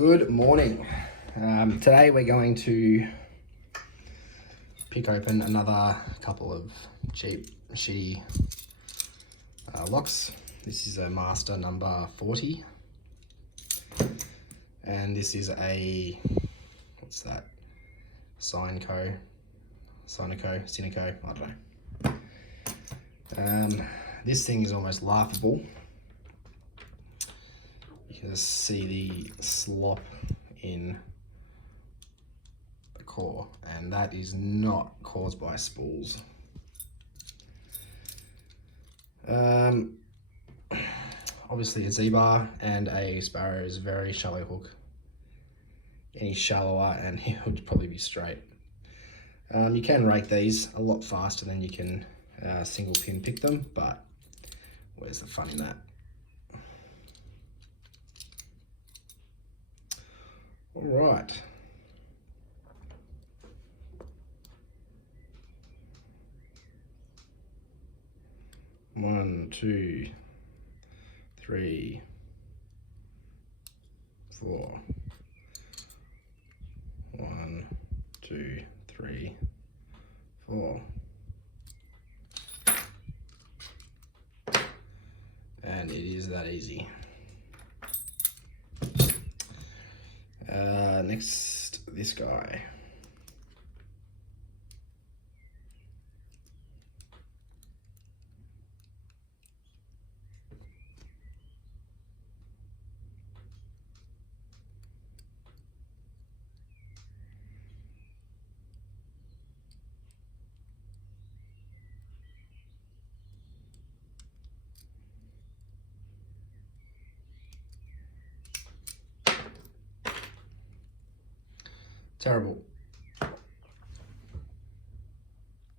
Good morning. Today we're going to pick open another couple of cheap, shitty locks. This is a master number 40. And this is a, what's that? Syneco, I don't know. This thing is almost laughable. You can just see the slop in the core, and that is not caused by spools. Obviously a Z-bar and a Sparrow is a very shallow hook. Any shallower and it would probably be straight. You can rake these a lot faster than you can single pin pick them, but where's the fun in that? All right. One, two, three, four. 1, 2, 3, 4. And it is that easy. Next, this guy. Terrible.